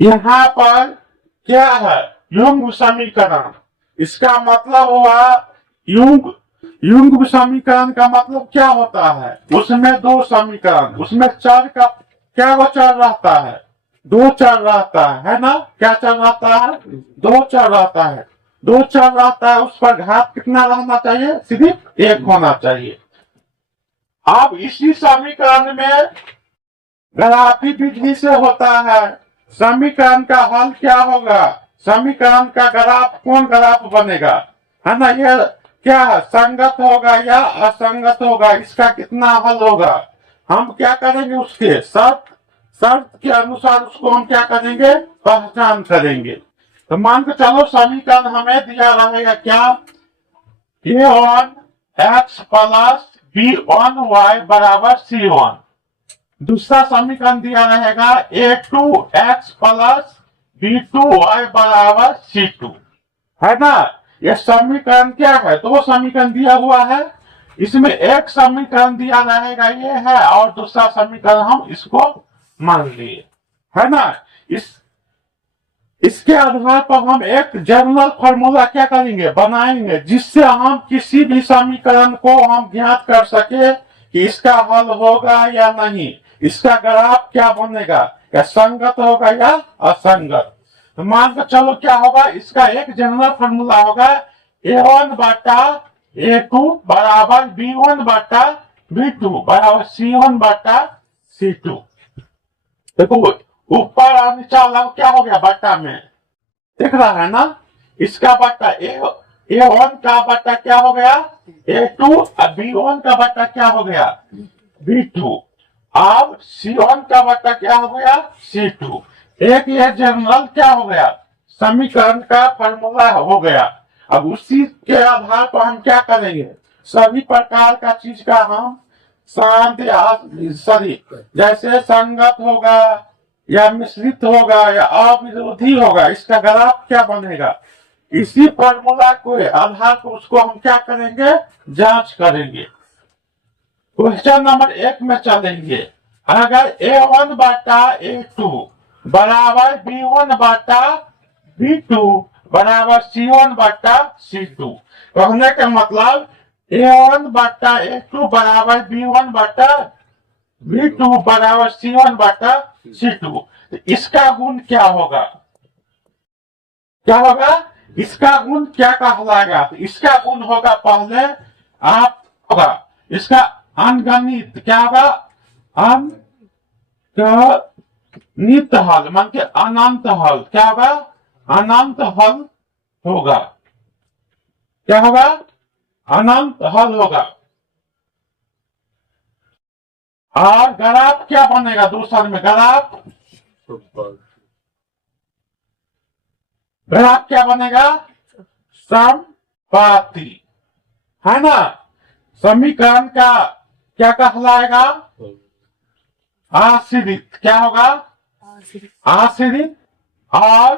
यहाँ पर क्या है? युग्म समीकरण। इसका मतलब हुआ युग्म समीकरण का मतलब क्या होता है? उसमें दो समीकरण, उसमें चर का क्या वो चर रहता है? दो चर रहता है ना? क्या चर रहता है? दो चर रहता है। दो चर रहता है, उस पर घात कितना रहना चाहिए? सिर्फ एक होना चाहिए। अब इसी समीकरण में ग्राफी विधि से होता है। समीकरण का हल क्या होगा? समीकरण का ग्राफ, कौन ग्राफ बनेगा, है ना? ये क्या है? संगत होगा या असंगत होगा, इसका कितना हल होगा, हम क्या करेंगे? उसके शर्त के अनुसार उसको हम क्या करेंगे? पहचान करेंगे। तो मान के चलो समीकरण हमें दिया रहेगा क्या? a1x प्लस b1y बराबर c1। दूसरा समीकरण दिया रहेगा a2x प्लस b2y बराबर c2, है ना? ये समीकरण क्या है? दो समीकरण दिया हुआ है। इसमें एक समीकरण दिया रहेगा ये है, और दूसरा समीकरण हम इसको मान लिए, है ना? इसके आधार पर हम एक जनरल फॉर्मूला क्या करेंगे? बनाएंगे, जिससे हम किसी भी समीकरण को हम ज्ञात कर सके कि इसका हल होगा या नहीं, इसका ग्राफ क्या बनेगा, या संगत होगा या असंगत। तो मान कर चलो क्या होगा? इसका एक जनरल फॉर्मूला होगा a1 बटा a2 बराबर b1 बटा b2 बराबर c1 बटा c2। देखो ऊपर और नीचा अलग क्या हो गया? बट्टा में दिख रहा है ना? इसका बट्टा a1 का बट्टा क्या हो गया? a2 और b1 का बट्टा क्या हो गया? b2। अब c1 का बट्टा क्या हो गया? c2। एक ये जनरल क्या हो गया? समीकरण का फॉर्मूला हो गया। अब उसी के आधार पर हम क्या करेंगे? सभी प्रकार का चीज का हम शांत सही, जैसे संगत होगा या मिश्रित होगा या अविरोधी होगा, इसका ग्राफ क्या बनेगा? इसी फॉर्मूला को आधार पर उसको हम क्या करेंगे? जांच करेंगे। क्वेश्चन नंबर 1 में चलेंगे। अगर a1 बटा a2 बराबर b1 बटा b2 बराबर c1 बटा c2, कहने का मतलब a1 बटा a2 बराबर b1 बटा b2 बराबर c1 बटा c2, तो इसका गुण क्या होगा? क्या होगा? इसका गुण क्या कहलाएगा? तो इसका गुण होगा, पहले आप होगा इसका अंगनित, क्या होगा? अंगनित हल, मान के अनंत हल, क्या होगा? अनंत हल होगा। क्या होगा? अनंत हल होगा। और ग्राफ क्या बनेगा? दूसरा में ग्राफ क्या बनेगा? समपाती, है ना? समीकरण का क्या कहलाएगा? आश्रित। क्या होगा? आश्रित। और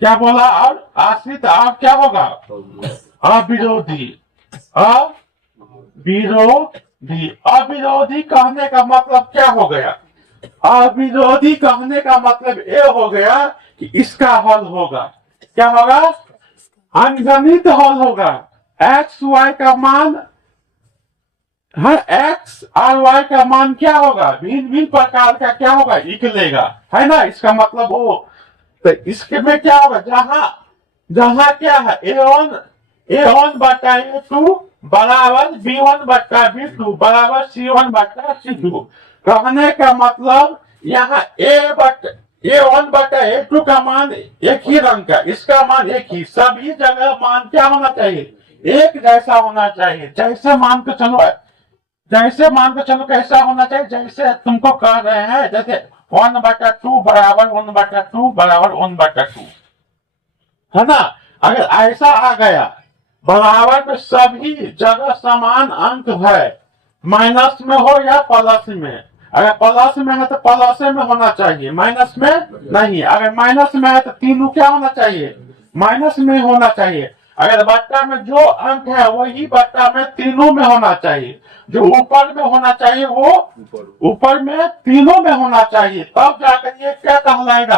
क्या बोला? और आश्रित, और क्या होगा? अविरोधी। अविरोधी। अविरोधी कहने का मतलब क्या हो गया? अविरोधी कहने का मतलब ये हो गया कि इसका हल होगा। क्या होगा? अंगनित हल होगा। एक्स वाई का मान, हाँ, एक्स और वाई का मान क्या होगा? भिन्न भिन्न प्रकार का क्या होगा? निकलेगा, है ना? इसका मतलब वो, तो इसके में क्या होगा? जहां क्या है? a1 बटा a2 बराबर b1 बटा b2 बराबर c1 बटा c2, कहने का मतलब यहाँ a1 बटा a2 का मान एक ही रंग का, इसका मान एक ही, सभी जगह मान क्या होना चाहिए? एक जैसा होना चाहिए। जैसे मान के चलो कैसा होना चाहिए? जैसे तुमको कह रहे हैं, जैसे 1/2 बराबर 1/2 बराबर 1/2, है ना? अगर ऐसा आ गया बराबर में सभी जगह समान अंक है, माइनस में हो या प्लस में, अगर प्लस में है तो प्लस में होना चाहिए, माइनस में नहीं। अगर माइनस में है तो तीनों क्या होना चाहिए? माइनस में होना चाहिए। अगर बट्टा में जो अंक है वही बट्टा में तीनों में होना चाहिए। जो ऊपर में होना चाहिए वो ऊपर में तीनों में होना चाहिए, तब जाकर ये क्या कहलाएगा,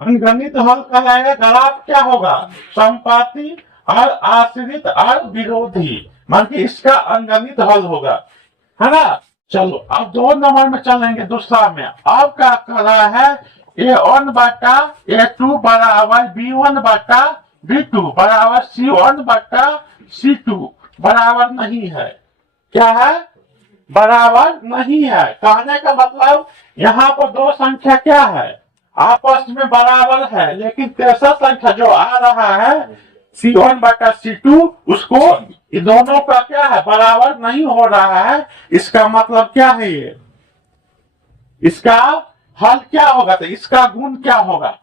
अंगनित हल कहलाएगा। ग्राफ क्या होगा, संपाती और आश्रित और विरोधी, मान के इसका अंगनित हल होगा, है ना। चलो अब 2 नंबर में चलेंगे दूसरा में। अब क्या कर रहा है, A1 बटा A2 बराबर B1 बटा B2 बराबर C1 बटा C2 बराबर नहीं है। क्या है, बराबर नहीं है। कहने का मतलब यहाँ पर दो संख्या क्या है, आपस में बराबर है, लेकिन तीसरा संख्या जो आ रहा है C1 बटा C2 उसको ये दोनों का क्या है, बराबर नहीं हो रहा है। इसका मतलब क्या है, ये इसका हल क्या होगा, तो इसका गुण क्या होगा,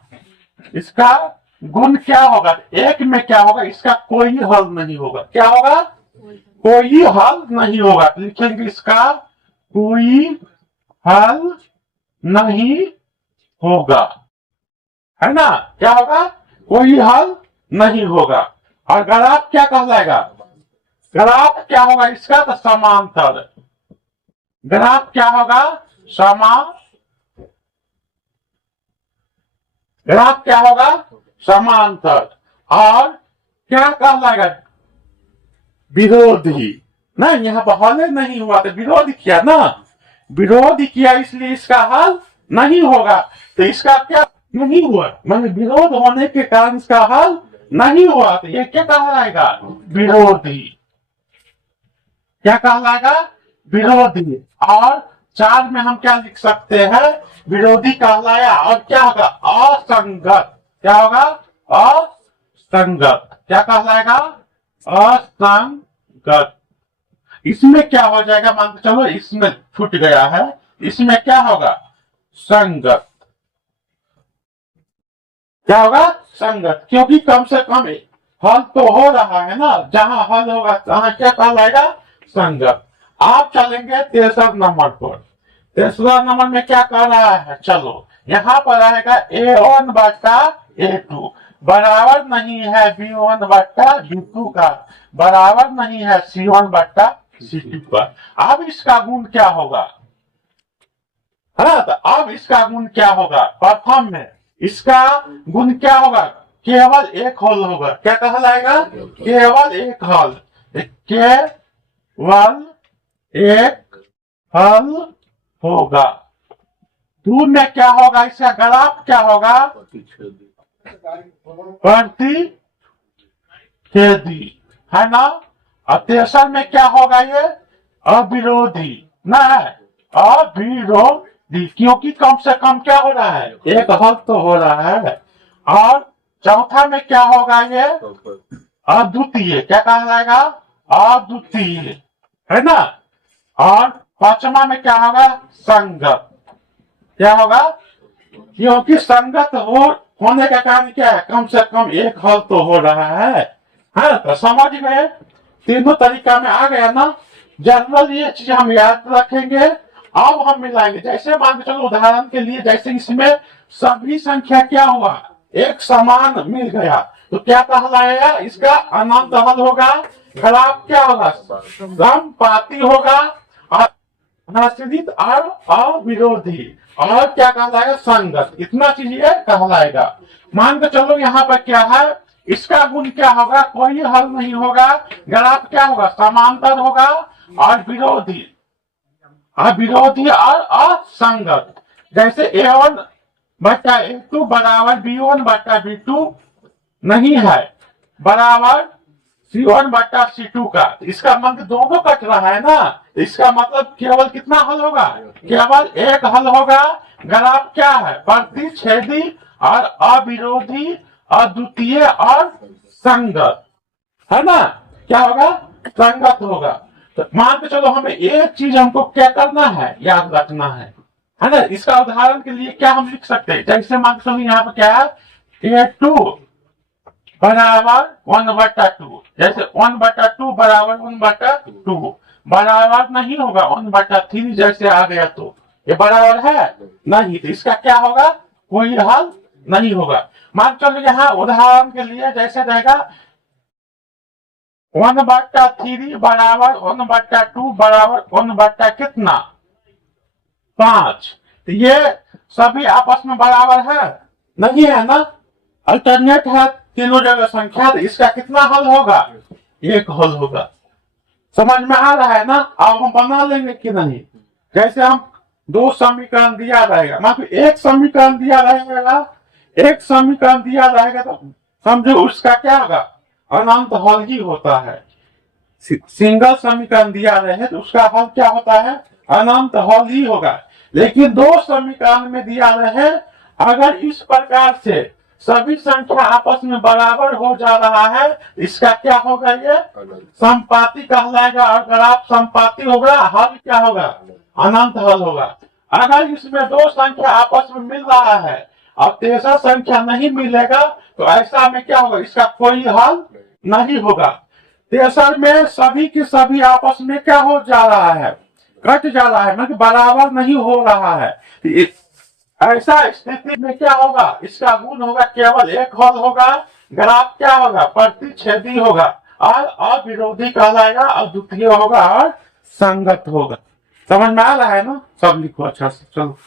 इसका गुण क्या होगा, एक में क्या होगा, इसका कोई हल नहीं होगा। क्या होगा, कोई हल नहीं होगा। तो लिखेंगे इसका कोई हल नहीं होगा, है ना। क्या होगा, कोई हल नहीं होगा। और ग्राफ क्या कहलाएगा, ग्राफ क्या होगा इसका, तो समांतर। ग्राफ क्या होगा, ग्राफ क्या होगा, समांतर। और क्या कहलाएगा, विरोधी। ना यहाँ पर हल नहीं हुआ तो विरोध किया ना, विरोध किया इसलिए इसका हल नहीं होगा। तो इसका क्या नहीं हुआ, मतलब विरोध होने के कारण इसका हल नहीं हुआ, तो ये क्या कहलाएगा, विरोधी। क्या कहलाएगा, विरोधी। और 4 में हम क्या लिख सकते हैं, विरोधी कहलाया। और क्या होगा, असंगत। क्या होगा, असंगत। क्या कहलाएगा, असंगत। इसमें क्या हो जाएगा, मान के चलो इसमें छूट गया है, इसमें क्या होगा, संगत। क्या होगा, संगत, क्योंकि कम से कम हल तो हो रहा है ना, जहां हल होगा वहां क्या कहलाएगा, संगत। आप चलेंगे 63 नंबर पर। 63 नंबर में क्या कर रहा है, चलो यहाँ पर आएगा A1 बटा A2 बराबर नहीं है B1 बटा B2 का, बराबर नहीं है C1 बटा C2 का। अब इसका गुण क्या होगा, है ना। तो अब इसका गुण क्या होगा, प्रथम में इसका गुण क्या होगा, केवल एक हल होगा। क्या कहलाएगा, केवल एक हल। केवल एक हल होगा। 2 में क्या होगा, इसका ग्राफ क्या होगा, प्रतिच्छेदी, है ना। और 63 में क्या होगा, ये अविरोधी ना है, अविरोधी, क्योंकि कम से कम क्या हो रहा है, एक हल तो हो रहा है। और चौथा में क्या होगा, ये अद्वितीय। क्या कहलाएगा, अद्वितीय, है ना। और 5वां में क्या होगा, संगत। क्या होगा, क्योंकि संगत होने का कारण क्या है, कम से कम एक हल तो हो रहा है। तो समझ गए, तीनों तरीका में आ गया ना। जनरल ये चीज हम याद रखेंगे। अब हम मिलाएंगे, जैसे मान के चलो उदाहरण के लिए, जैसे इसमें सभी संख्या क्या हुआ, एक समान मिल गया, तो क्या कहलाएगा, इसका अनंत हल होगा। ग्राफ क्या होगा, समपाती होगा, आश्रित और अविरोधी, और क्या कहलाएगा, संगत। इतना चीज ये कहलाएगा। मान के चलो यहाँ पर क्या है, इसका गुण क्या होगा, कोई हल नहीं होगा। ग्राफ क्या होगा, समांतर होगा। और विरोधी, अविरोधी और असंगत। जैसे A1 बटा A2 बराबर B1 बटा B2 नहीं है, बराबर C1 बटा C2 का। इसका मतलब दोनों कट रहा है ना, इसका मतलब केवल कितना हल होगा, केवल एक हल होगा। ग्राफ क्या है, प्रतिच्छेदी और अविरोधी, अद्वितीय और संगत, है ना। क्या होगा, संगत होगा। तो मान के चलो हमें एक चीज हमको क्या करना है, याद रखना है ना। इसका उदाहरण के लिए क्या हम लिख सकते हैं, जैसे मान के चलो यहाँ पर क्या है, A2 बराबर 1/2, जैसे 1/2 बराबर 1/2 बराबर नहीं होगा 1/3, जैसे आ गया तो ये बराबर है नहीं, तो इसका क्या होगा, कोई हल नहीं होगा। मान चलो यहाँ उदाहरण के लिए जैसे रहेगा 1/3 बराबर 1/2 बराबर 1/ कितना 5। तो ये सभी आपस में बराबर है नहीं है ना, अल्टरनेट है तीनों जगह संख्या, तो इसका कितना हल होगा, एक हल होगा। समझ में आ रहा है ना। अब हम बना लेंगे कि नहीं, जैसे हम दो समीकरण दिया रहेगा, मतलब एक समीकरण दिया रहेगा, एक समीकरण दिया रहेगा तो समझो उसका क्या होगा, अनंत हल ही होता है। सिंगल समीकरण दिया रहे तो उसका हल क्या होता है, अनंत हल ही होगा। लेकिन दो समीकरण में दिया रहे, अगर इस प्रकार से सभी संख्या आपस में बराबर हो जा रहा है, इसका क्या होगा, ये संपाती कहलाएगा। और अगर आप संपाती होगा, हल क्या होगा, अनंत हल होगा। अगर इसमें दो संख्या आपस में मिल रहा है और तीसरा संख्या नहीं मिलेगा, तो ऐसा में क्या होगा, इसका कोई हल नहीं होगा। तेसर में सभी के सभी आपस में क्या हो जा रहा है, कट जा रहा है, मतलब बराबर नहीं हो रहा है। ऐसा स्थिति में क्या होगा, इसका गुण होगा केवल एक हल होगा। ग्राफ क्या होगा, प्रतिच्छेदी होगा और अविरोधी कहलाएगा, और द्वितीय होगा और संगत होगा। समझ में आ रहा है ना, सब लिखो अच्छा से, चलो।